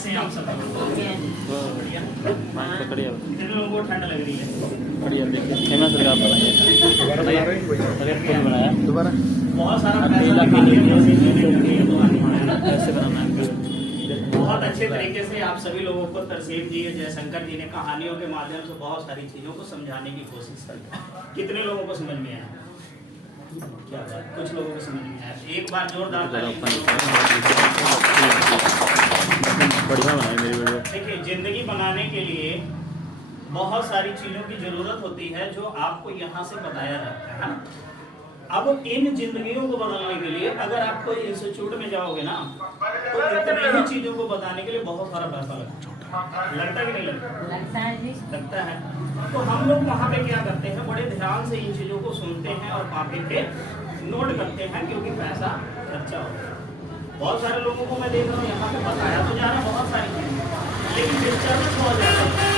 कैसे हैं आप सब? बढ़िया कितने लोगों को ठंड लग रही है? बढ़िया। देखिए फेमस जगह आप बनाइए, अगर फुल बनाया दोबारा बहुत सारा पैसा लगा के जैसे मैंने करके ये तो आने वाला है ना। कैसे बनाना है। बहुत अच्छे तरीके से आप सभी लोगों को तरसेम जी जयशंकर जी ने कहानियों के माध्यम से बहुत सारी चीजों को समझाने की कोशिश की। कितने लोगों को समझ में आया? क्या बात, कुछ लोगों को समझ में आया। एक बार जोरदार बढ़िया बनाई मेरी वीडियो। देखिए, जिंदगी बनाने के लिए बहुत सारी चीजों की जरूरत होती है जो आपको यहाँ से बताया जाता है ना। अब इन जिंदगियों को बदलने के लिए अगर आप कोई इंस्टीट्यूट में जाओगे ना तो इतने ही चीजों को बताने के लिए बहुत सारा पैसा लगता है कि नहीं लगता है। तो हम लोग वहाँ पे क्या करते हैं, बड़े ध्यान से इन चीजों को सुनते हैं और कॉपी पे नोट करते हैं, क्योंकि पैसा खर्चा होता है। बहुत सारे लोगों को मैं देख रहा हूँ यहाँ पे बताया तो जा रहा है बहुत सारी चीजें, लेकिन डिस्टर्बेंस बहुत ज्यादा है।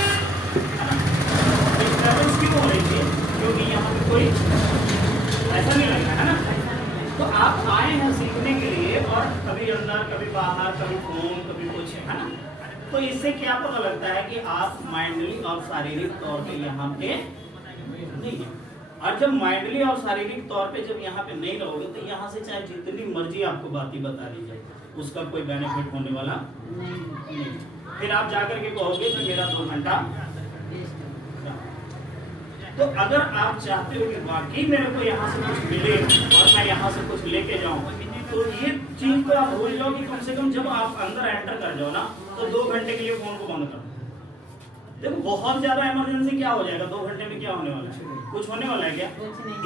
डिस्टर्बेंस क्यों हो रही है? क्योंकि यहाँ पे कोई ऐसा नहीं लग रहा है ना। तो आप आए हैं सीखने के लिए और कभी अंदर कभी बाहर, कभी फोन कभी कुछ, है ना। तो इससे क्या पता लगता है कि आप माइंडली और शारीरिक तौर पे यहाँ पे नहीं है। और जब माइंडली और शारीरिक तौर पे जब यहाँ पे नहीं रहोगे तो यहाँ से चाहे जितनी मर्जी आपको बातें बता दी जाए उसका कोई बेनिफिट होने वाला नहीं। फिर आप जाकर के कहोगे कि मेरा 2 घंटा। तो अगर आप चाहते हो कि वाकई मेरे को यहाँ से कुछ मिले और मैं यहाँ से कुछ लेके जाऊँ, तो ये चीज को आप भूल जाओ कि कम से कम जब आप अंदर एंटर कर जाओ ना तो 2 घंटे के लिए फोन को बंद कर दो। देखो बहुत ज्यादा इमरजेंसी क्या हो जाएगा, 2 घंटे में क्या होने वाला है? कुछ होने वाला है क्या?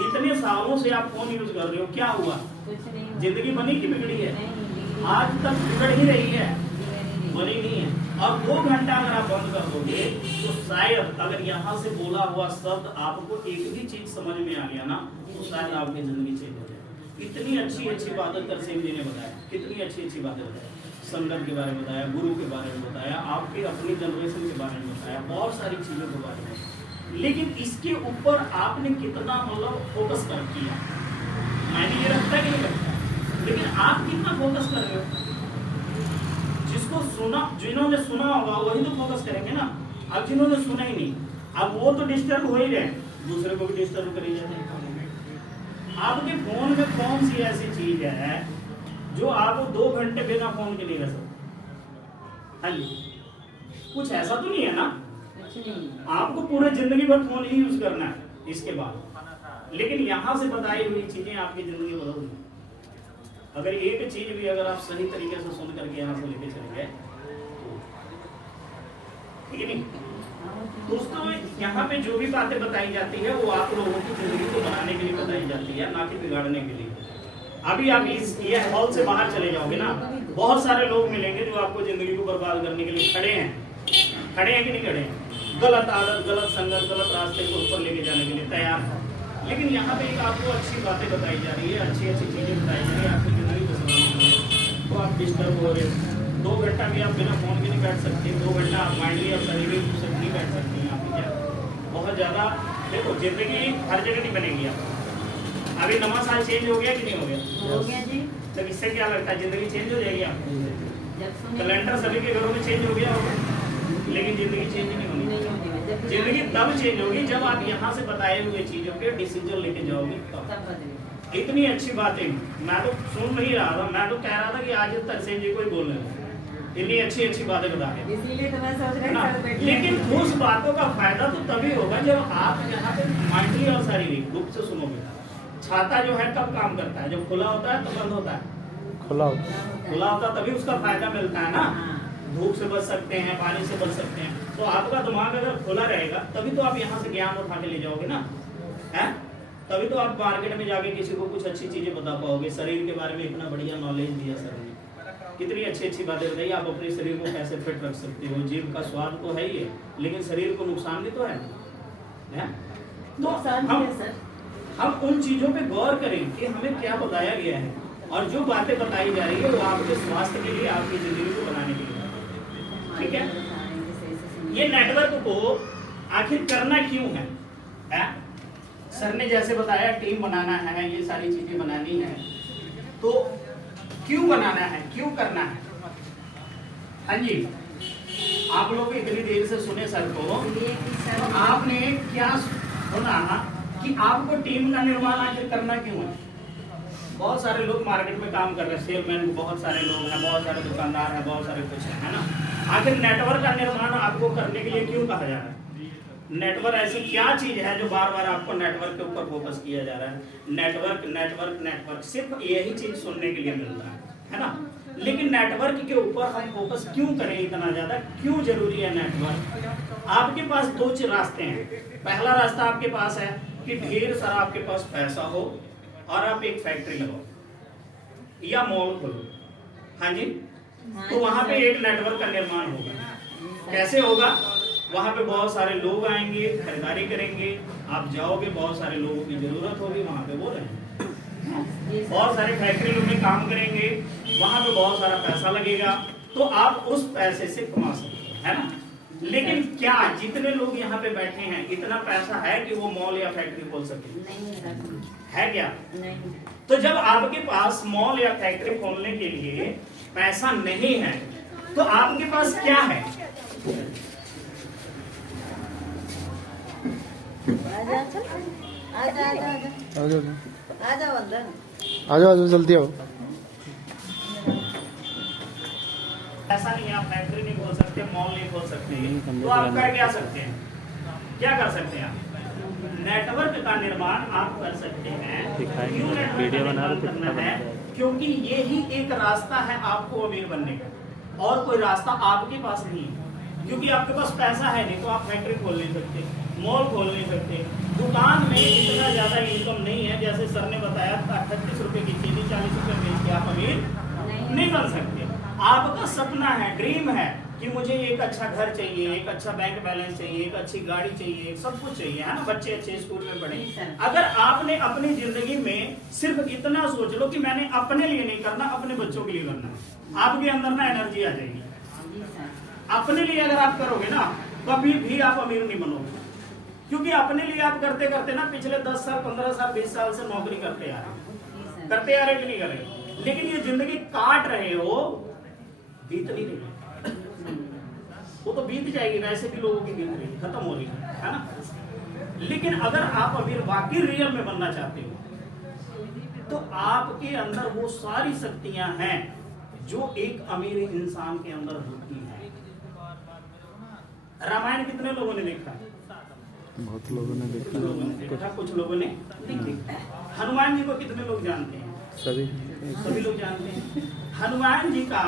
इतने सालों से आप फोन यूज कर रहे हो, क्या हुआ? जिंदगी बनी की बिगड़ी है? आज तक बिगड़ ही रही है, बनी नहीं है। और 2 घंटा अगर आप बंद कर दोगे तो शायद अगर यहाँ से बोला हुआ शब्द आपको एक भी चीज समझ में आ गया ना तो शायद आपकी जिंदगी चेंज हो जाए। इतनी अच्छी अच्छी बातें तरसेम जी ने बताया, कितनी अच्छी अच्छी बातें बताया, संगत के बारे में बताया, गुरु के बारे में बताया, आपके अपनी जनरेशन के बारे में बताया, बहुत सारी चीजों के बारे में। लेकिन इसके ऊपर आपने कितना मतलब फोकस कर किया, मैंने ये रखता है कि नहीं रखता, लेकिन आप कितना फोकस कर रहे हो? जिसको सुना, जिन्होंने सुना होगा वही तो फोकस करेंगे ना। अब जिन्होंने सुना ही नहीं, अब वो तो डिस्टर्ब हो ही रहे, दूसरे को भी डिस्टर्ब कर ही जाते हैं। आपके फोन में कौन सी ऐसी चीज है जो आप 2 घंटे बिना फोन के नहीं रह सकते? हाँ जी, कुछ ऐसा तो नहीं है ना। आपको पूरे जिंदगी भर फोन ही यूज करना है इसके बाद, लेकिन यहाँ से बताई हुई चीजें आपकी जिंदगी बदल देंगी। अगर एक चीज भी अगर आप सही तरीके से सुन करके यहाँ से लेके चले गए, ठीक है नहीं? दोस्तों, यहाँ पे जो भी बातें बताई जाती है वो आप लोगों की जिंदगी को बनाने के लिए बताई जाती है, ना कि बिगाड़ने के लिए। अभी आप ये हॉल से बाहर चले जाओगे ना, बहुत सारे लोग मिलेंगे जो आपको जिंदगी को बर्बाद करने के लिए खड़े हैं कि नहीं खड़े हैं? गलत आदत, गलत संगत, गलत रास्ते को ऊपर लेके जाने के लिए तैयार है। लेकिन यहाँ पे एक आपको अच्छी बातें बताई जा रही है, अच्छी अच्छी चीजें बताई जा रही है, आपकी जिंदगी को संभालने के लिए। तो आप डिस्टर्ब हो रहे हो। 2 घंटा भी आप बिना फोन के नहीं बैठ सकते, 2 घंटा आप माइंडली और शारीरिक रूप से नहीं बैठ सकते हैं। आपकी क्या बहुत ज्यादा, देखो जिंदगी हर जगह नहीं बनेगी। आप अभी नवा साल चेंज हो गया कि नहीं हो गया? हो गया जी। तो इससे क्या लगता है जिंदगी चेंज हो जाएगी आपकी? कैलेंडर सभी के घरों में चेंज हो गया होगा, लेकिन जिंदगी चेंज नहीं होगी। जिंदगी तब चेंज होगी जब आप यहाँ से बताए हुए चीजों के डिसीजन लेके जाओगे तब। इतनी अच्छी बातें मैं तो सुन नहीं रहा था, मैं तो कह रहा था कि आज तरसेम जी को ही बोल रहे हैं, इतनी अच्छी अच्छी बातें बता रहे, इसीलिए तो मैं सोच रहा हूँ। लेकिन उस बातों का फायदा तो तभी होगा जब आप यहाँ पे माइंडली और शारीरिक रूप से सुनोगे। छाता जो है कब काम करता है? जब खुला होता है तो बंद होता है, खुला होता तभी उसका फायदा मिलता है ना। धूप से बच सकते हैं, पानी से बच सकते हैं। तो आपका दिमाग अगर खुला रहेगा तभी तो आप यहाँ से ज्ञान उठा के ले जाओगे ना, है? तभी तो आप मार्केट में जाके किसी को कुछ अच्छी चीजें बता पाओगे। शरीर के बारे में इतना बढ़िया नॉलेज दिया सर ने, कितनी अच्छी अच्छी बातें बताइए। आप अपने शरीर को कैसे फिट रख सकते हो? जीभ का स्वाद तो है ही है, लेकिन शरीर को नुकसान भी तो है। तो हम उन चीजों पे गौर करें कि हमें क्या बताया गया है, और जो बातें बताई जा रही है वो आपके स्वास्थ्य के लिए, आपकी जिंदगी को बनाने के लिए। ठीक है, ये नेटवर्क को आखिर करना क्यों है? सर ने जैसे बताया टीम बनाना है, ये सारी चीजें बनानी है, तो क्यों बनाना है, क्यों करना है? हाँ जी, आप लोग इतनी देर से सुने सर को, तो आपने क्या सुना कि आपको टीम का निर्माण आखिर करना क्यों है? बहुत सारे लोग मार्केट में काम कर रहे हैं, सेलमैन बहुत सारे लोग हैं, बहुत सारे दुकानदार हैं, बहुत सारे कुछ है ना। आखिर नेटवर्क का निर्माण आपको करने के लिए क्यों कहा जा रहा है? नेटवर्क ऐसी क्या चीज है जो बार बार आपको नेटवर्क के ऊपर फोकस किया जा रहा है? नेटवर्क नेटवर्क नेटवर्क, सिर्फ यही चीज सुनने के लिए मिलता है ना। लेकिन नेटवर्क के ऊपर हम फोकस क्यों करें इतना ज्यादा, क्यों जरूरी है नेटवर्क? आपके पास दो रास्ते हैं। पहला रास्ता आपके पास है कि ढेर सारा आपके पास पैसा हो और आप एक फैक्ट्री लगाओ या मॉल खोलो, हाँ जी, तो वहां पे एक नेटवर्क का निर्माण होगा। कैसे होगा? वहां पे बहुत सारे लोग आएंगे, खरीदारी करेंगे, आप जाओगे, बहुत सारे लोगों की जरूरत होगी, वहां पे वो रहेंगे, बहुत सारे फैक्ट्री में काम करेंगे, वहां पे बहुत सारा पैसा लगेगा, तो आप उस पैसे से कमा सकते है ना। लेकिन क्या जितने लोग यहाँ पे बैठे हैं इतना पैसा है कि वो मॉल या फैक्ट्री खोल सके? नहीं है क्या? नहीं। तो जब आपके पास मॉल या फैक्ट्री खोलने के लिए पैसा नहीं है तो आपके पास क्या है? आ जाओ जल्दी आओ। ऐसा नहीं है, आप फैक्ट्री नहीं खोल सकते, मॉल नहीं खोल सकते, तो आप कर क्या सकते हैं? क्या कर सकते हैं? नेटवर्क का निर्माण आप कर सकते हैं। क्यों वीडियो बना रहे थे, करना है? क्योंकि ये ही एक रास्ता है आपको अमीर बनने का, और कोई रास्ता आपके पास नहीं है। क्योंकि आपके पास पैसा है नहीं तो आप फैक्ट्री खोल नहीं सकते, मॉल खोल नहीं सकते, दुकान में इतना ज्यादा इनकम नहीं है। जैसे सर ने बताया 38 रुपए की चीनी 40 रुपए बेच के आप अमीर नहीं बन सकते। आपका सपना है, ड्रीम है कि मुझे एक अच्छा घर चाहिए, एक अच्छा बैंक बैलेंस चाहिए, एक अच्छी गाड़ी चाहिए, सब कुछ चाहिए, है ना, बच्चे अच्छे स्कूल में पढ़े। अगर आपने अपनी जिंदगी में सिर्फ इतना सोच लो कि मैंने अपने लिए नहीं करना, अपने बच्चों के लिए करना, आपके अंदर ना एनर्जी आ जाएगी। अपने लिए अगर आप करोगे ना कभी भी आप अमीर नहीं बनोगे, क्योंकि अपने लिए आप करते करते ना पिछले 10 साल 15 साल 20 साल से नौकरी करते आ रहे कि नहीं कर रहे, लेकिन ये जिंदगी काट रहे हो, बीत नहीं रही, वो तो बीत जाएगी, वैसे भी लोगों की बीत रही, खत्म हो रही है ना। लेकिन अगर आप अमीर वाकई रियल में बनना चाहते हो तो आपके अंदर वो सारी शक्तियां हैं जो एक अमीर इंसान के अंदर होती है। रामायण कितने लोगों ने देखा? बहुत लोगों ने देखा, कुछ लोगों ने नहीं देखा। हनुमान जी को कितने लोग जानते हैं? सभी लोग जानते हैं। हनुमान जी का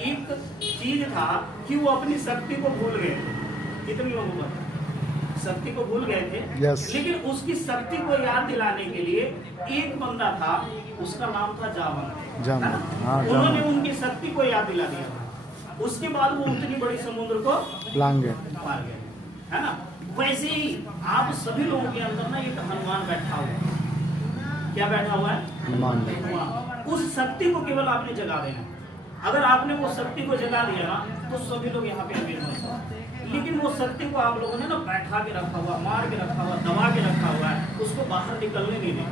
एक चीज था कि वो अपनी शक्ति को भूल गए थे। कितने लोगों को शक्ति को भूल गए थे? yes. लेकिन उसकी शक्ति को याद दिलाने के लिए एक बंदा था, उसका नाम था जावन। उन्होंने उनकी शक्ति को याद दिला दिया था। उसके बाद वो उतनी बड़ी समुद्र को लांग गए, मार गए, है ना। वैसे ही आप सभी लोगों के अंदर ना एक हनुमान बैठा हुआ है। क्या बैठा हुआ है? हनुमान। उस शक्ति को केवल आपने जगा देना। अगर आपने वो शक्ति को जगा दिया ना तो सभी लोग यहाँ पे अमीर होंगे। लेकिन वो शक्ति को आप लोगों ने ना बैठा के रखा हुआ, मार के रखा हुआ, दबा के रखा हुआ है, उसको बाहर निकलने नहीं दें।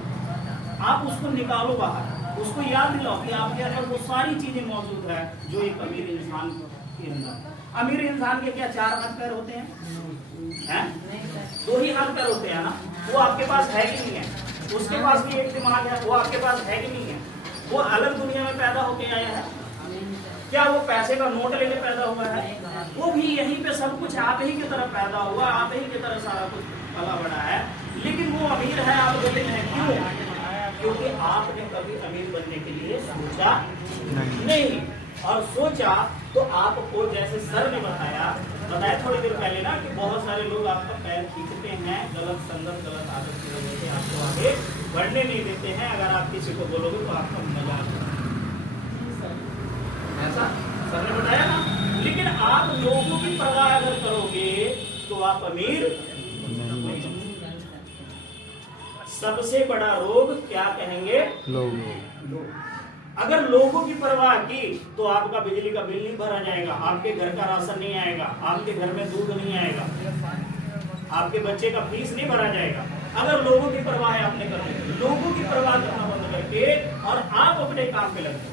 आप उसको निकालो बाहर, उसको याद दिलाओ कि आपके अंदर वो सारी चीजें मौजूद है जो एक अमीर इंसान के अंदर। अमीर इंसान के क्या 4 हाथ पैर होते हैं? 2 ही हाथ पैर होते हैं ना। वो आपके पास है कि नहीं है? उसके पास भी एक दिमाग है, वो आपके पास है कि नहीं है? वो अलग दुनिया में पैदा होके आया है? क्या वो पैसे का नोट लेके पैदा हुआ है? वो भी यहीं पे सब कुछ आप ही की तरह पैदा हुआ, आप ही की तरह सारा कुछ पला बड़ा है, लेकिन वो अमीर है। आप बोलते हैं क्यों? क्योंकि आपने कभी अमीर बनने के लिए सोचा नहीं, और सोचा तो आपको, जैसे सर ने बताया थोड़ी देर पहले ना, कि बहुत सारे लोग आपका पैर खींचते हैं, गलत संगत गलत आदत की वजह से आपको आगे बढ़ने नहीं देते हैं। अगर आप किसी को बोलोगे तो आपका मजाक, ऐसा सर ने बताया ना। लेकिन आप लोगों की परवाह अगर करोगे तो आप अमीर नहीं। सबसे बड़ा रोग क्या कहेंगे? लोग। अगर लोगों की परवाह की तो आपका बिजली का बिल नहीं भरा जाएगा, आपके घर का राशन नहीं आएगा, आपके घर में दूध नहीं आएगा, आपके बच्चे का फीस नहीं भरा जाएगा। अगर लोगों की परवाह है आपने करनी, लोगों की परवाह करना बंद करके और आप अपने काम पे लग जाओ।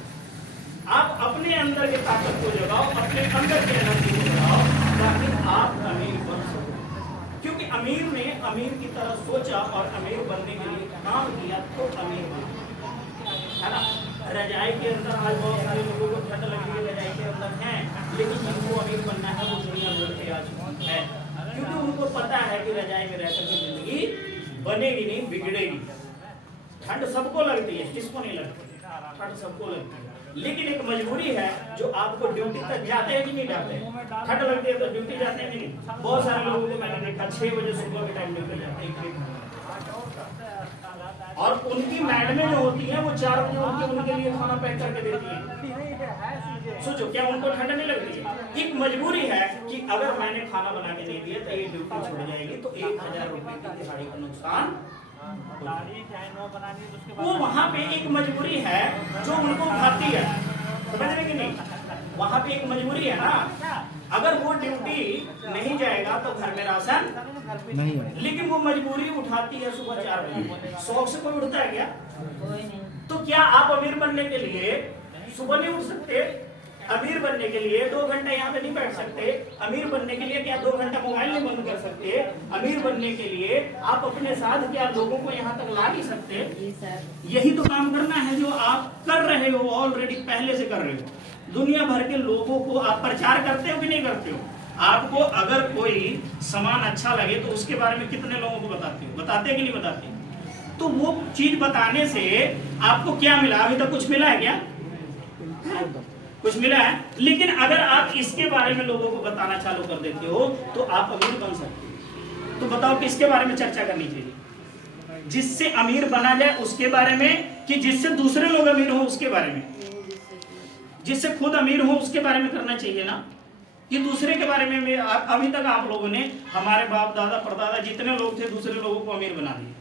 आप अपने अंदर की ताकत को जगाओ, अपने अंदर की एनर्जी को जगाओ, अमीर की तरह सोचा और अमीर बनने के लिए काम किया तो अमीर बना, है ना। रजाई के अंदर आज बहुत सारे लोगों को ठंड लगी है, रजाई के अंदर हैं, लेकिन जिनको अमीर बनना है वो दुनिया भर के आज है, क्योंकि उनको पता है कि रजाई में रहकर के जिंदगी बनेगी नहीं, बिगड़ेगी। ठंड सबको लगती है, किसको नहीं लगती, ठंड सबको लगती है, लेकिन एक मजबूरी है जो आपको ड्यूटी तक जाते हैं कि नहीं जाते हैं। ठंड लगती है तो ड्यूटी जाते हैं कि नहीं। बहुत सारे लोगों को मैंने देखा 6 बजे सुबह के टाइम निकल जाते हैं, और उनकी मैडमें जो होती हैं वो 4 बजे उनके लिए खाना पैक करके देती हैं। सोचो, क्या उनको ठंड नहीं लगती है। एक मजबूरी है कि अगर मैंने खाना बना के नहीं दिया तो ये ड्यूटी छूट जाएगी, तो 1000 रुपए की दिहाड़ी का नुकसान। वो वहाँ पे एक मजबूरी है जो उनको उठाती है, समझ रहे कि नहीं। वहाँ पे एक मजबूरी है ना, अगर वो ड्यूटी नहीं जाएगा तो घर में राशन नहीं है, लेकिन वो मजबूरी उठाती है सुबह 4 बजे। शौक से कोई उठता है क्या? कोई नहीं। तो क्या आप अमीर बनने के लिए सुबह नहीं उठ सकते? अमीर बनने के लिए 2 घंटे यहाँ पे नहीं बैठ सकते? अमीर बनने के लिए क्या 2 घंटा मोबाइल नहीं बंद कर सकते? अमीर बनने के लिए आप अपने साथ क्या लोगों को यहाँ तक ला नहीं सकते? जी सर। यही तो काम करना है जो आप कर रहे हो, ऑलरेडी पहले से कर रहे हो। दुनिया भर के लोगों को आप प्रचार करते हो कि नहीं करते हो? आपको अगर कोई सामान अच्छा लगे तो उसके बारे में कितने लोगों को बताते हो? बताते कि नहीं बताते? तो वो चीज बताने से आपको क्या मिला? अभी तक कुछ मिला है क्या? कुछ मिला है। लेकिन अगर आप इसके बारे में लोगों को बताना चालू कर देते हो तो आप अमीर बन सकते हो। तो बताओ किसके बारे में चर्चा करनी चाहिए? जिससे अमीर बना जाए उसके बारे में, कि जिससे दूसरे लोग अमीर हो उसके बारे में? जिससे खुद अमीर हो उसके बारे में करना चाहिए ना, कि दूसरे के बारे में। अभी तक आप लोगों ने, हमारे बाप दादा परदादा जितने लोग थे दूसरे लोगों को अमीर बना दिए,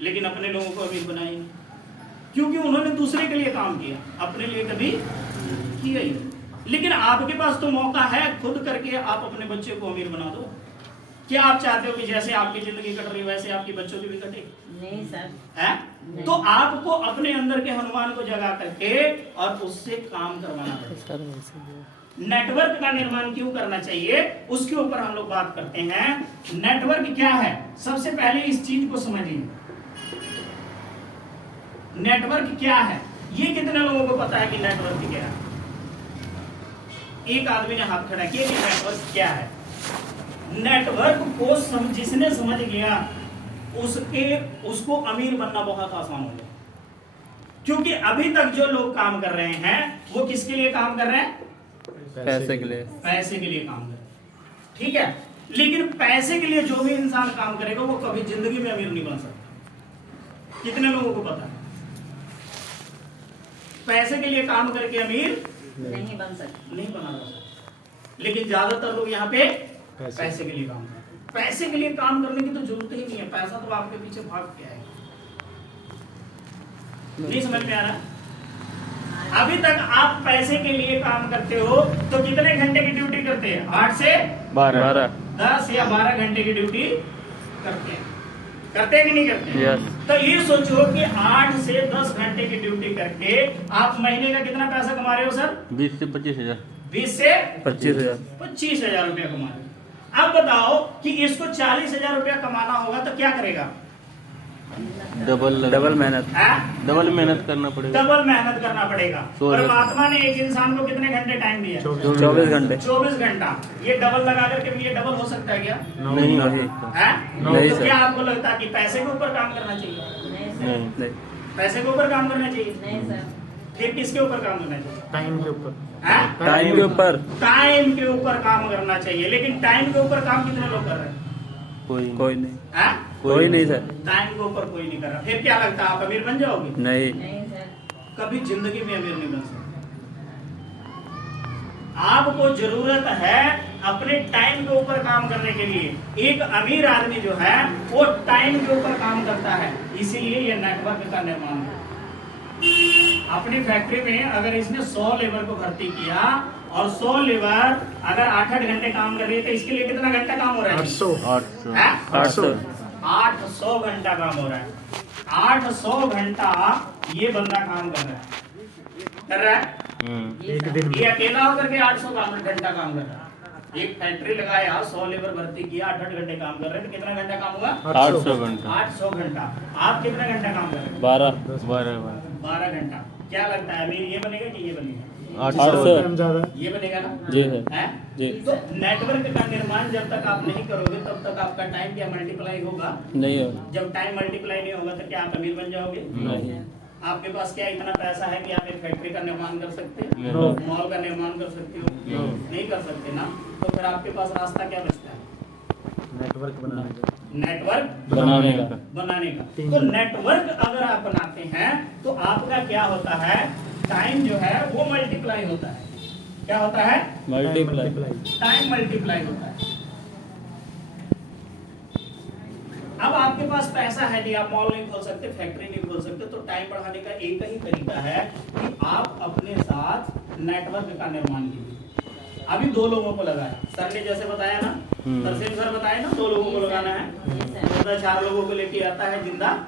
लेकिन अपने लोगों को अमीर बनाए नहीं, क्योंकि उन्होंने दूसरे के लिए काम किया, अपने लिए कभी किया ही नहीं। लेकिन आपके पास तो मौका है, खुद करके आप अपने बच्चे को अमीर बना दो। क्या आप चाहते हो कि जैसे आपकी जिंदगी कट रही है वैसे आपकी बच्चों की भी कटे? नहीं सर। है? तो आपको अपने अंदर के हनुमान को जगा करके और उससे काम करवाना पड़ेगा। नेटवर्क का निर्माण क्यों करना चाहिए उसके ऊपर हम लोग बात करते हैं। नेटवर्क क्या है? सबसे पहले इस चीज को समझिए, नेटवर्क क्या है। ये कितने लोगों को पता है कि नेटवर्क क्या है? एक आदमी ने हाथ खड़ा किया कि नेटवर्क क्या है। नेटवर्क को जिसने समझ गया उसको अमीर बनना बहुत आसान हो गया, क्योंकि अभी तक जो लोग काम कर रहे हैं वो किसके लिए काम कर रहे हैं? पैसे के लिए। पैसे के लिए काम कर रहे हैं, ठीक है। लेकिन पैसे के लिए जो भी इंसान काम करेगा वो कभी जिंदगी में अमीर नहीं बन सकता। कितने लोगों को पता है? पैसे के लिए काम करके अमीर नहीं बन सकते, नहीं बना जा सकता। लेकिन ज्यादातर लोग यहाँ पे पैसे के लिए काम करते हैं। पैसे के लिए काम करने की तो जरूरत ही नहीं है, पैसा तो आपके पीछे भाग के आएगा। नहीं समझ में आ रहा? अभी तक आप पैसे के लिए काम करते हो तो कितने घंटे की ड्यूटी करते हैं? 8 से 12 10 या 12 घंटे की ड्यूटी करते हैं। करते हैं कि नहीं करते हैं? यस। तो ये सोचो कि 8 से 10 घंटे की ड्यूटी करके आप महीने का कितना पैसा कमा रहे हो सर? 20 से 25 हजार। 20 से 25,000। 25,000 रुपया कमा रहे हो। अब बताओ कि इसको 40,000 रुपया कमाना होगा तो क्या करेगा? डबल मेहनत। है? डबल मेहनत करना पड़ेगा। डबल मेहनत करना पड़ेगा। परमात्मा ने एक इंसान को कितने घंटे टाइम दिया? 24 घंटे। 24 घंटा। ये डबल लगा करके भी ये डबल हो सकता है क्या? नहीं वही। है? नहीं तो सर। क्या आपको लगता है कि पैसे के ऊपर काम करना चाहिए? नहीं सर। नहीं। पैसे के ऊपर काम करना चाहिए? नहीं सर। फिर किसके ऊपर काम करना चाहिए? टाइम के ऊपर। है? टाइम के ऊपर। टाइम के ऊपर काम करना चाहिए। लेकिन टाइम के ऊपर काम कितने लोग कर रहे हैं? कोई नहीं। है? कोई नहीं सर। टाइम के ऊपर कोई नहीं कर रहा। फिर क्या लगता है आप अमीर बन जाओगे? नहीं। नहीं सर। कभी जिंदगी में अमीर नहीं बन सकते। आपको जरूरत है अपने टाइम के ऊपर काम करने के लिए। एक अमीर आदमी जो है वो टाइम के ऊपर काम करता है, इसीलिए ये नेटवर्क का निर्माण है। अपनी फैक्ट्री में अगर इसने 100 लेबर को भर्ती किया और 100 लेबर अगर 8-8 घंटे काम कर रही है तो इसके लिए कितना घंटा काम हो रहा है? 800 800 घंटा काम हो रहा है। 800 घंटा ये बंदा काम कर रहा है। एक दिन ये अकेला होकर के 800 घंटा काम कर रहा है। एक फैक्ट्री लगाया, 100 लेबर भर्ती किया, 8 घंटे काम कर रहे हैं, तो कितना घंटा काम होगा? 800 घंटा 800 घंटा। आप कितना घंटा काम कर रहे हैं? 12 12 घंटा। क्या लगता है अमीर ये बनेगा कि ये बनेगा? 800 ये बनेगा ना? जी है है? जी। तो नेटवर्क का निर्माण जब तक आप नहीं करोगे तब तक आपका टाइम क्या मल्टीप्लाई होगा? नहीं हो जब टाइम मल्टीप्लाई नहीं होगा तो क्या आप अमीर बन जाओगे? नहीं आपके पास क्या इतना पैसा है कि आप एक फैक्ट्री का निर्माण कर सकते हैं, नहीं। मॉल का निर्माण कर सकते हो? नहीं कर सकते ना। तो फिर आपके पास रास्ता क्या बचता है? नेटवर्क बनाने का, नेटवर्क बनाने का बनाने का। तो नेटवर्क अगर आप बनाते हैं तो आपका क्या होता है? टाइम जो है वो मल्टीप्लाई होता है। क्या होता है? मल्टीप्लाई टाइम मल्टीप्लाई होता है। अब आपके पास पैसा है नहीं, आप मॉल नहीं खोल सकते, फैक्ट्री नहीं खोल सकते, तो टाइम बढ़ाने का एक ही तरीका है कि आप अपने साथ नेटवर्क का निर्माण कीजिए। अभी 2 लोगों को लगाया, सर ने जैसे बताया ना, तरसेम सर बताया ना, 2 लोगों को लगाना है, जिंदा 4 लोगों को लेके आता है, जिंदा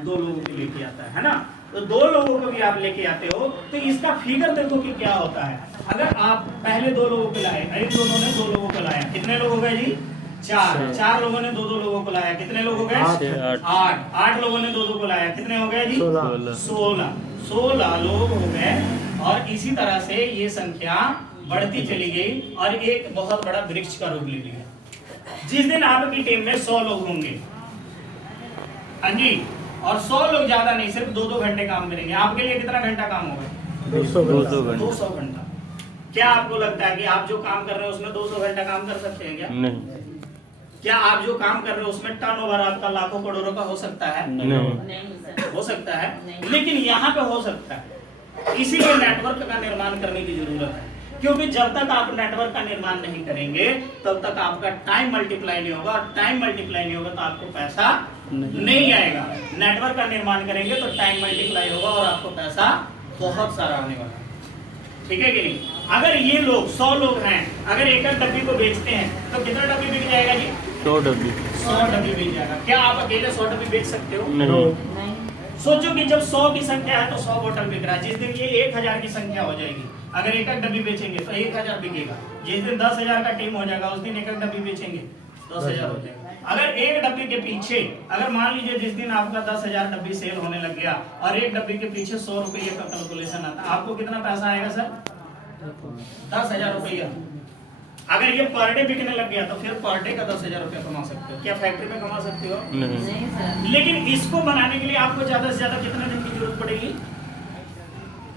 2 लोगों को लेके आता है ना। तो 2 लोगों को भी आप लेके आते हो तो इसका फिगर देखो कि क्या होता है। अगर आप पहले 2 लोगों को लाए, इन दोनों ने 2 लोगों को लाया, कितने लोग हो गए जी? 4 लोगों ने 2 लोगों को लाया, कितने लोग हो गए? 8 लोगों ने 2 को लाया, कितने हो गए जी? 16 लोग हो गए। और इसी तरह से ये संख्या बढ़ती चली गई और एक बहुत बड़ा वृक्ष का रूप ले लिया। जिस दिन आपकी टीम में 100 लोग होंगे, हाँ जी, और 100 लोग ज्यादा नहीं, सिर्फ 2-2 घंटे काम करेंगे, आपके लिए कितना घंटा काम होगा? 200 घंटा। क्या आपको लगता है कि आप जो काम कर रहे हैं उसमें 200 घंटा काम कर सकते हैं क्या? नहीं। क्या आप जो काम कर रहे हो उसमें टर्नओवर आपका लाखों करोड़ों का हो सकता है? नहीं। नहीं सर। हो सकता है, नहीं। लेकिन यहाँ पे हो सकता है। इसीलिए नेटवर्क का निर्माण करने की जरूरत है, क्योंकि जब तक आप नेटवर्क का निर्माण नहीं करेंगे तब तक आपका टाइम मल्टीप्लाई नहीं होगा, और टाइम मल्टीप्लाई नहीं होगा तो आपको पैसा नहीं आएगा। नेटवर्क का निर्माण करेंगे तो टाइम मल्टीप्लाई होगा और आपको पैसा बहुत सारा आने वाला है। ठीक है कि नहीं? अगर ये लोग 100 लोग हैं, अगर एक डब्बी को बेचते हैं तो कितना डब्बी बिक जाएगा जी? 100 डब्बी 100 डब्बी बिक जाएगा। क्या आप अकेले 100 डब्बी बेच सकते हो? नहीं। नहीं। सोचो कि जब 100 की संख्या है तो 100 बोतल बिक रहा है। जिस दिन ये 1000 की संख्या हो जाएगी, अगर एक डब्बी बेचेंगे तो 1000 बिकेगा। जिस दिन 10,000 का टीम हो जाएगा उस दिन एक डब्बी बेचेंगे 10,000 हो जाएगा। अगर एक डब्बी के पीछे, अगर मान लीजिए जिस दिन आपका 10,000 डब्बी सेल होने लग गया और एक डब्बी के पीछे 100 रुपये का कैलकुलेशन आता, आपको कितना पैसा आएगा सर? 10,000 रुपया। अगर ये पर डे बिकने लग गया तो फिर पर डे का 10,000 रुपया कमा सकते हो। क्या फैक्ट्री में कमा सकते हो? नहीं। नहीं सर। लेकिन इसको बनाने के लिए आपको ज्यादा से ज्यादा कितने दिन की जरूरत पड़ेगी?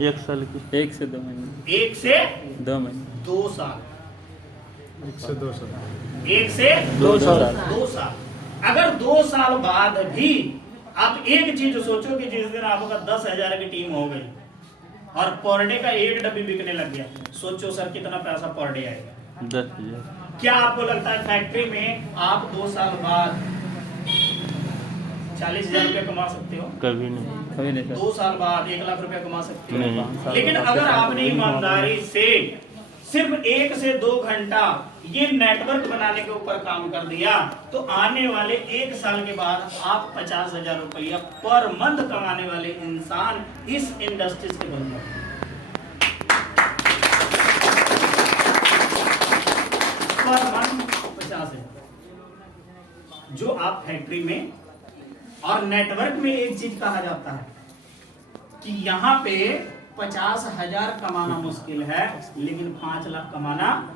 1 साल की, 1 से 2 महीने, 1 से 2 महीने, 2 साल। 1 से 2 साल। 1 से 2 साल। 2 साल। अगर 2 साल बाद भी आप एक चीज सोचो कि जिस दिन आपका 10,000 की टीम हो गई और पर डे का एक डब्बी बिकने लग गया, सोचो सर कितना पैसा पर डे आएगा? 10,000। क्या आपको लगता है फैक्ट्री में आप 2 साल बाद 40,000 रुपया कमा सकते हो? कभी नहीं। 2 साल बाद 1 लाख रुपया कमा सकते हो? नहीं। लेकिन अगर आपने ईमानदारी से सिर्फ 1 से 2 घंटा ये नेटवर्क बनाने के ऊपर काम कर दिया तो आने वाले 1 साल के बाद आप 50,000 रुपया पर मंथ कमाने वाले इंसान इस इंडस्ट्री से बन जाए। Per month 50,000। जो आप फैक्ट्री में और नेटवर्क में एक चीज कहा जाता है कि यहाँ पे 50,000 कमाना मुश्किल है, लेकिन 5 लाख कमाना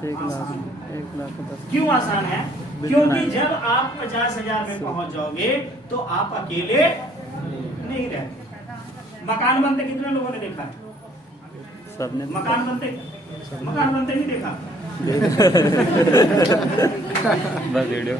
आसान है। 1 लाख 10। क्यों आसान है? क्योंकि जब आप 50,000 में पहुंच जाओगे तो आप अकेले नहीं रहते। मकान बनते कितने लोगों ने देखा है? सबने मकान बनते नहीं देखा। बस वीडियो